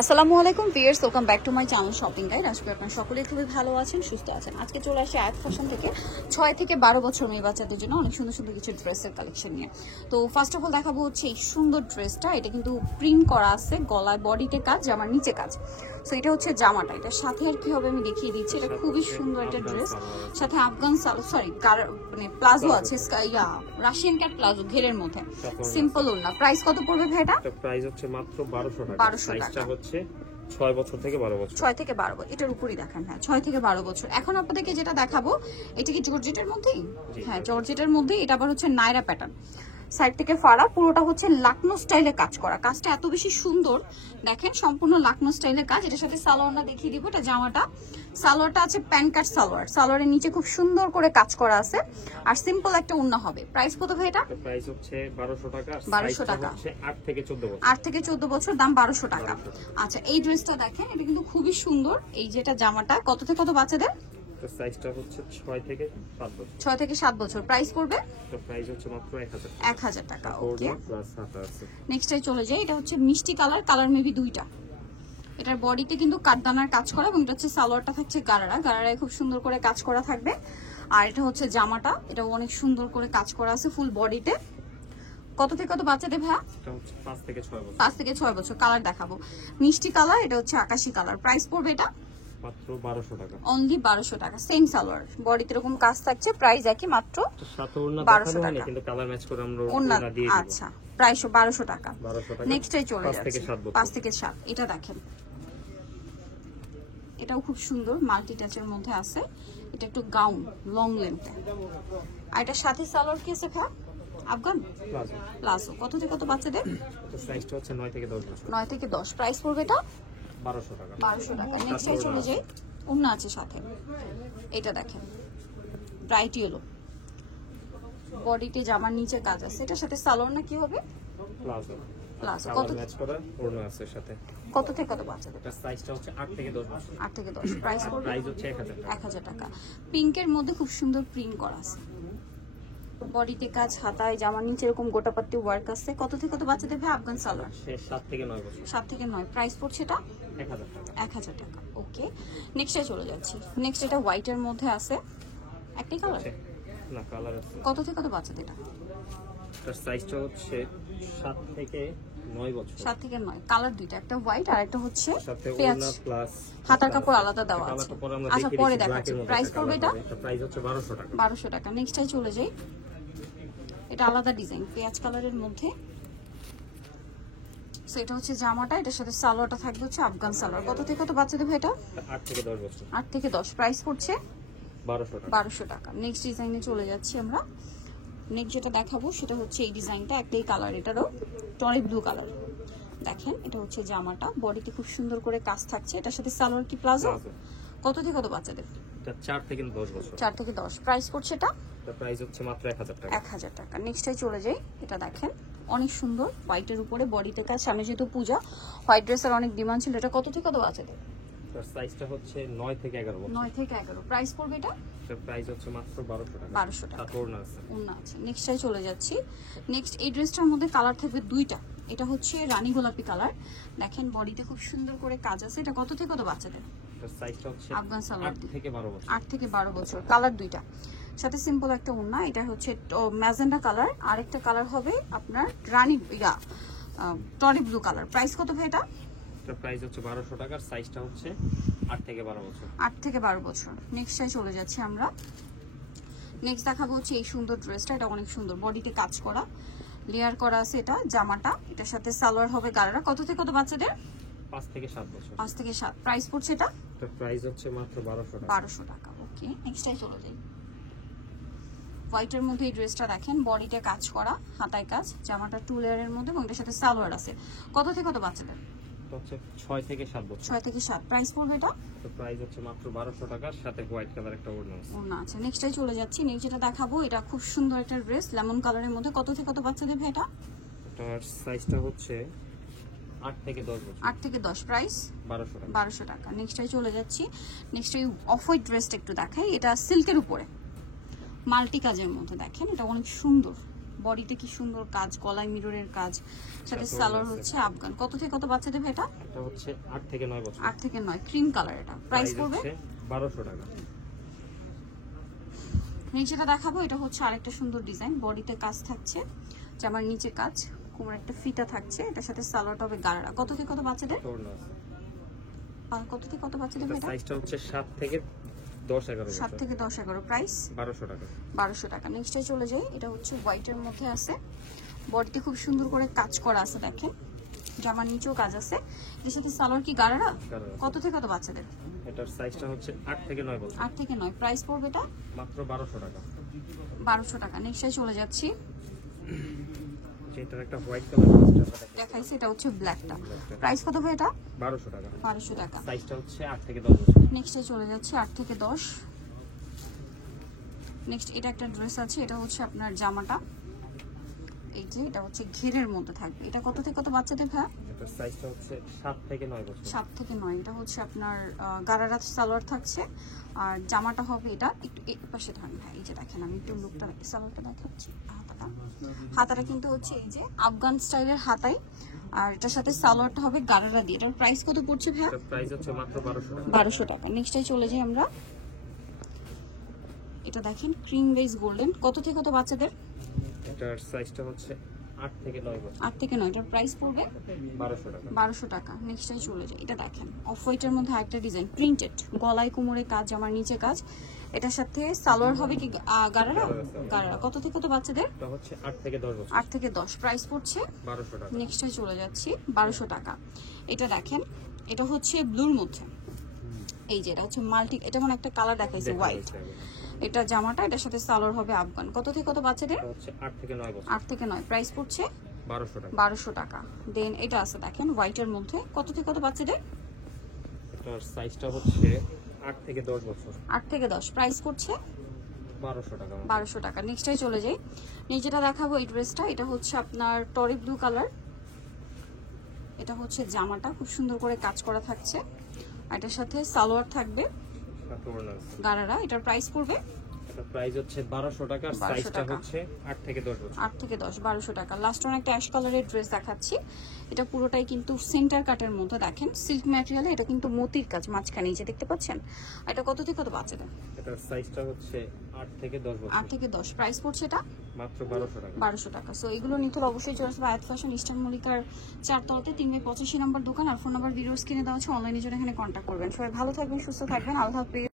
আসসালামু আলাইকুম viewers, welcome back to my channel shopping guide. আজকে আপনারা সকলেই খুবই ভালো আছেন, সুস্থ আছেন। আজকে চলে আসি আয়াত ফ্যাশন থেকে 6 থেকে 12 বছর মেয়ে বাচ্চাদের জন্য অনেক সুন্দর সুন্দর কিছু ড্রেসের কালেকশন নিয়ে। তো ফার্স্ট অফ অল দেখাবো হচ্ছে এই সুন্দর ড্রেসটা। এটা কিন্তু প্রিন্ট করা আছে, গলায় বডিতে কাজ, জামার নিচে কাজ। সো এটা হচ্ছে জামাটা, এটার সাথে আর কি হবে আমি দেখিয়ে দিচ্ছি। এটা খুবই সুন্দর একটা ড্রেস, সাথে আফগান মানে প্লাজো আছে, রাশিয়ান ক্যাট প্লাজো ঘেরের মধ্যে, সিম্পল ওড়না। প্রাইস কত পড়বে ভাই? এটা প্রাইস হচ্ছে মাত্র 1200 টাকা। 1200 টাকা। সাইজটা হচ্ছে 6 বছর থেকে 12 বছর। 6 থেকে 12 বছর, এটার উপরই দেখেন। হ্যাঁ, 6 থেকে 12 বছর। এখন আপনাদেরকে যেটা দেখাবো, এটা কি জর্জেটের মধ্যেই? হ্যাঁ, জর্জেটের মধ্যেই। এটা আবার হচ্ছে নায়রা প্যাটার্ন, সাইড থেকে ফাড়া, পুরোটা হচ্ছে লাকনো স্টাইলে কাজ করা। কাজটা এত বেশি সুন্দর, দেখেন সম্পূর্ণ লাকনো স্টাইলে কাজ। এটার সাথে সালোয়ারটা দেখিয়ে দিব। এটা জামাটা, সালোয়ারটা আছে প্যান্ট কাট সালোয়ার, সালোয়ারের নিচে খুব সুন্দর করে কাজ করা আছে, আর সিম্পল একটা ওড়না হবে। প্রাইস কত ভাই? এটা প্রাইস হচ্ছে 1200 টাকা। 1200 টাকা। হচ্ছে 8 থেকে 14 বছর। 8 থেকে 14 বছর, দাম 1200 টাকা। আচ্ছা, এই ড্রেসটা দেখেন, এটা কিন্তু খুবই সুন্দর। এই যেটা জামাটা, কত থেকে কত বাচ্চাদের? সাইজটা হচ্ছে 6 থেকে 7 বছর। 6 থেকে 7 বছর। প্রাইস পড়বে? প্রাইস হচ্ছে মাত্র 1000 টাকা। 1000 টাকা। ওকে, প্লাস হাতা আছে। নেক্সটে চলে যাই। এটা হচ্ছে মিষ্টি কালার, কালার মেবি দুইটা। এটার বডিতে কিন্তু কাঠদানার কাজ করা, এবং এটা হচ্ছে সালোয়ারটা থাকছে গারারা, গারারায় খুব সুন্দর করে কাজ করা থাকবে। আর এটা হচ্ছে জামাটা, এটা অনেক সুন্দর করে কাজ করা আছে ফুল বডিতে। কত থেকে কত বাচ্চাদের ভাই? এটা হচ্ছে 5 থেকে 6 বছর। 5 থেকে 6 বছর। কালার দেখাবো, মিষ্টি কালার, এটা হচ্ছে আকাশী কালার। প্রাইস পড়বে এটা মাত্র 1200 টাকা। অনলি 1200 টাকা। সেম সালোয়ার, বডিতে এরকম কাজ থাকছে, প্রাইস একই, মাত্র সাথে ওড়না 1200 দেখানো টাকা। হয়নি, কিন্তু কালার ম্যাচ করে আমরা ওড়না ওড়না দিয়ে দিব। আচ্ছা, প্রাইস 1200 টাকা। 1200 টাকা। নেক্সটে চলে 5 থেকে যাচ্ছে 7 বছর। 5 থেকে 7। এটা দেখেন, এটাও খুব সুন্দর, মাল্টি টাচের মধ্যে আছে। এটা একটু গাউন, লং লেন্থে। আর এটার সাথে সালোয়ার কি আছে ভাই? আফগান প্লাজো। কত থেকে কত বাচ্চাদের? সাইজটা হচ্ছে 9 থেকে 10 বছর। 9 থেকে 10। প্রাইস পড়বে এটা 1200 টাকা। 1200 টাকা। নেক্সটে চলে যাই, ওড়না আছে সাথে। এটা দেখেন, ব্রাইট ইয়েলো, বডিতে জামার নিচে কাজ আছে। এটার সাথে সালোয়ার না কি হবে? প্লাজো। প্লাজো। কত কালার ম্যাচ করা ওড়না আছে সাথে। কত থেকে কত বাচ্চাদের? এটা সাইজটা হচ্ছে 8 থেকে 10 বছর। 8 থেকে 10। প্রাইস পড়বে? প্রাইস হচ্ছে 1000 টাকা। 1000 টাকা। পিঙ্কের মধ্যে খুব সুন্দর প্রিন্ট করা আছে, বডিতে কাজ, হাতায় জামার নিচে এরকম গোটাপাত্তি ওয়ার্ক আছে। কত থেকে কত বাচ্চাদের ভাই? আফগান সালোয়ার। 7 থেকে 9 বছর। 7 থেকে 9। প্রাইস পড়ছে এটা 1000 টাকা। 1000 টাকা। ওকে, নেক্সটে চলে যাচ্ছি। নেক্সট এটা হোয়াইটের মধ্যে আছে, একটাই কালার। না, কালার আছে। কত থেকে কত বাচ্চাদের এটা? এটার সাইজটা হচ্ছে 7 থেকে 9 বছর। 7 থেকে 9। কালার দুইটা, একটা হোয়াইট আর একটা হচ্ছে সাথে পেঁয়াজ। ওড়না প্লাস হাতার কাপড় আলাদা দেওয়া আছে। কালারটা পরে আমরা আচ্ছা, দেখিয়ে পরে দিচ্ছি, দেখাচ্ছি। ব্ল্যাকের মধ্যে প্রাইস একটা পড়বে কালার এটা হবে। এটা প্রাইস হচ্ছে 1200 টাকা। 1200 টাকা। নেক্সটে চলে যাই, এটা আলাদা ডিজাইন, পেঁয়াজ কালারের মধ্যে। সো এটা হচ্ছে জামাটা, এটার সাথে সালোয়ারটা থাকবে হচ্ছে আফগান সালোয়ার। কত থেকে কত বাচ্চাদের ভাই এটা? 8 থেকে 10 বছর। 8 থেকে 10। প্রাইস পড়ছে 1200 টাকা। 1200 টাকা। নেক্সট ডিজাইনে চলে যাচ্ছি আমরা। নেক্সট যেটা দেখাবো সেটা হচ্ছে এই ডিজাইনটা, একটাই কালার, এটারও টরি ব্লু কালার। দেখেন, এটা হচ্ছে জামাটা, বডিতে খুব সুন্দর করে কাজ থাকছে। এটার সাথে সালোয়ার কি প্লাজো? কত থেকে কত বাচ্চাদের? এটা 4 থেকে 10 বছর। 4 থেকে 10। প্রাইস পড়ছে এটা এটা প্রাইস হচ্ছে মাত্র 1000 টাকা। 1000 টাকা। নেক্সটে চলে যাই, এটা দেখেন অনেক সুন্দর, হোয়াইটের উপরে বডিতে কাজ। সামনে যেহেতু পূজা, হোয়াইট ড্রেসের অনেক ডিমান্ড ছিল। এটা কত থেকে কত বাচ্চাদের? এটার সাইজটা হচ্ছে 9 থেকে 11 বছর। 9 থেকে 11। প্রাইস পড়বে এটা এটার প্রাইস হচ্ছে মাত্র 1200 টাকা। 1200 টাকা। সাথে ওড়না আছে। ওড়না আছে। নেক্সটে চলে যাচ্ছি। নেক্সট এই ড্রেসটার মধ্যে কালার থাকবে দুইটা। এটা হচ্ছে রানী গোলাপি কালার। দেখেন, বডিতে খুব সুন্দর করে কাজ আছে। এটা কত থেকে কত বাচ্চাদের? এটার সাইজটা হচ্ছে আফগান সালোয়ার 8 থেকে 12 বছর। 8 থেকে 12 বছর। কালার দুইটা, সাথে সিম্পল একটা ওড়না। এটা হচ্ছে ম্যাজেন্ডা কালার, আরেকটা কালার হবে আপনার রানী টরি ব্লু কালার। প্রাইস কত ভাই এটা? এটার প্রাইস হচ্ছে 1200 টাকা। সাইজটা হচ্ছে 8 থেকে 12 বছর। 8 থেকে 12 বছর। নেক্সটে চলে যাচ্ছি আমরা। নেক্সট দেখাবো হচ্ছে এই সুন্দর ড্রেসটা। এটা অনেক সুন্দর, বডিতে কাজ করা, লেয়ার করা আছে। এটা জামাটা, এটার সাথে সালোয়ার হবে গারারা। কত থেকে কত বাচ্চাদের? 5 থেকে 7 বছর। 5 থেকে 7। প্রাইস পড়ছে এটা এটার প্রাইস হচ্ছে মাত্র 1200 টাকা। 1200 টাকা। ওকে, নেক্সটে চলে যাই। হোয়াইটের মধ্যে এই ড্রেসটা দেখেন, বডিতে কাজ করা, হাতায় কাজ, জামাটা 2 লেয়ারের মধ্যে, এবং এটার সাথে সালোয়ার আছে। কত থেকে কত বাচ্চাদের? এটা হচ্ছে 6 থেকে 7 বছর। 6 থেকে 7। প্রাইস পড়বে এটা এটার প্রাইস হচ্ছে মাত্র 1200 টাকা। সাথে হোয়াইট কালার একটা ওড়না আছে। ওড়না আছে। নেক্সটে চলে যাচ্ছি। নেক্সট যেটা দেখাবো, এটা খুব সুন্দর একটা ড্রেস, লেমন কালারের মধ্যে। কত থেকে কত বাচ্চাদের ভাই এটা? এটার সাইজটা হচ্ছে 8 থেকে 10 বছর। 8 থেকে 10। প্রাইস 1200 টাকা। 1200 টাকা। নেক্সটে চলে যাচ্ছি। নেক্সট এই অফ হোয়াইট ড্রেসটা একটু দেখাই। এটা সিল্কের উপরে মাল্টি কাজের মধ্যে। দেখেন, এটা অনেক সুন্দর, বডিতে কি সুন্দর কাজ, গলায় মিররের কাজ, সাথে সাথে সালোয়ার আছে। হচ্ছে আফগান। কত থেকে কত বাচ্চাদের ভাই এটা? এটা হচ্ছে 8 থেকে 9 বছর। 8 থেকে 9, ক্রিম কালার। এটা প্রাইস পড়বে 1200 টাকা। নিচেটা দেখাবো, এটা হচ্ছে আরেকটা সুন্দর ডিজাইন, বডিতে কাজ থাকছে, জামার নিচে কাজ, কোমরে একটা ফিতা থাকছে, এটার সাথে সালোয়ারটা হবে গারারা। কত থেকে কত বাচ্চাদের? ওড়না আছে। আর কত থেকে কত বাচ্চাদের এটা ভাই এটা? সাইজটা হচ্ছে 7 থেকে 10-11 বছর। 7 থেকে 10-11, প্রাইস 1200 টাকা। 1200 টাকা। নেক্সটে চলে যাই, এটা হচ্ছে হোয়াইটের মধ্যে আছে, বডিতে খুব সুন্দর করে কাজ করা আছে, দেখেন জামার নিচেও কাজ আছে, এর সাথে সালোয়ার কি গারারা। গারারা। কত থেকে কত বাচ্চাদের? এটার সাইজটা হচ্ছে 8 থেকে 9 বছর। 8 থেকে 9, প্রাইস পড়বে এটা মাত্র 1200 টাকা। 1200 টাকা। নেক্সটে চলে যাচ্ছি, যেটার একটা হোয়াইট কালার আছে দেখাইছি, এটা হচ্ছে ব্ল্যাকটা, প্রাইস কত ভাই এটা? 1200 টাকা। 1200 টাকা। সাইজটা হচ্ছে 8 থেকে 10 বছর। নেক্সটে চলে যাচ্ছে 8 থেকে 10। নেক্সট এটা একটা ড্রেস আছে, এটা হচ্ছে আপনার জামাটা, এই যে এটা হচ্ছে ঘেরের মধ্যে থাকবে, এটা কত থেকে কত বাচ্চাদের ভাই? এটার সাইজটা হচ্ছে 7 থেকে 9 বছর। 7 থেকে 9, এটা হচ্ছে আপনার গারারা সালোয়ার থাকছে, আর জামাটা হবে এটা একটু এই পাশে ধরেন ভাই, এই যে দেখেন আমি একটু লুকটা সালোয়ারটা দেখাচ্ছি, হাতাটা কিন্তু হচ্ছে এই যে আফগান স্টাইলের হাতাই, আর এটার সাথে সালোয়ারটা হবে গারারা দিয়ে। এটার প্রাইস কত পড়ছে ভাই? এটার প্রাইস হচ্ছে মাত্র 1200 টাকা। 1200 টাকা। নেক্সটে চলে যাই আমরা, এটা দেখেন ক্রিম বেস গোল্ডেন, কত থেকে কত বাচ্চাদের? এটার সাইজটা হচ্ছে 8 থেকে 9 বছর। 8 থেকে 9, এটার প্রাইস পড়বে 1200 টাকা। 1200 টাকা। নেক্সটে চলে যায়, এটা দেখেন অফ হোয়াইটের মধ্যে আরেকটা ডিজাইন, প্রিন্টেড, গলায় কোমরে কাজ, আমার নিচে কাজ, এটার সাথে সালোয়ার হবে কি গারারা। গারারা। কত থেকে কত বাচ্চাদের? এটা হচ্ছে 8 থেকে 10 বছর। 8 থেকে 10, প্রাইস পড়ছে 1200 টাকা। নেক্সটে চলে যাচ্ছি, 1200 টাকা। এটা দেখেন, এটা হচ্ছে ব্লুর মধ্যে, এই যে এটা হচ্ছে মাল্টি, এটা মানে একটা কালার দেখাইছে হোয়াইট, এটা জামাটা, এটার সাথে সালোয়ার হবে আফগান। কত থেকে কত বাচ্চাদের? এটা হচ্ছে 8 থেকে 9 বছর। 8 থেকে 9, প্রাইস পড়ছে 1200 টাকা। 1200 টাকা। দেন এটা আছে দেখেন হোয়াইটের মধ্যে, কত থেকে কত বাচ্চাদের? এটার সাইজটা হচ্ছে 8 থেকে 10 বছর। 8 থেকে 10, প্রাইস করছে 1200 টাকা। 1200 টাকা। নেক্সটে চলে যাই, নিচেটা দেখাবো, এই ড্রেসটা, এটা হচ্ছে আপনার টরি ব্লু কালার, এটা হচ্ছে জামাটা, খুব সুন্দর করে কাজ করা থাকছে, আর এটার সাথে সালোয়ার থাকবে সাথে ওড়না আছে। গারারা। এটার প্রাইস পড়বে এটার প্রাইস হচ্ছে 1200 টাকা, আর 1200 সাইজটা টাকা। হচ্ছে 8 থেকে 10 বছর। 8 থেকে 10, 1200 টাকা। লাস্ট ওয়ান একটা অ্যাশ কালারের ড্রেস দেখাচ্ছি, এটা পুরোটাই কিন্তু সেন্টার কাটের মধ্যে, দেখেন সিল্ক ম্যাটেরিয়ালে, এটা কিন্তু মতির কাজ মাঝখানে, এই যে দেখতে পাচ্ছেন। এটা কত থেকে কত বাচ্চাদের? এটার সাইজটা হচ্ছে 8 থেকে 10 বছর। 8 থেকে 10, প্রাইস পড়ছে এটা মাত্র 1200 টাকা। 1200 টাকা। সো এগুলো নিতে হলে অবশ্যই চলে আসবে আয়াত ফ্যাশন, ইস্টার্ন মল্লিকার 4 তলাতে 3/85 নম্বর দোকান, আর ফোন নাম্বার ভিডিওস কিনে দেওয়া হচ্ছে, অনলাইনে জন্য এখানে কন্ট্যাক্ট করবেন। সবাই ভালো থাকবেন, সুস্থ থাকবেন, আল্লাহ হাফেজ।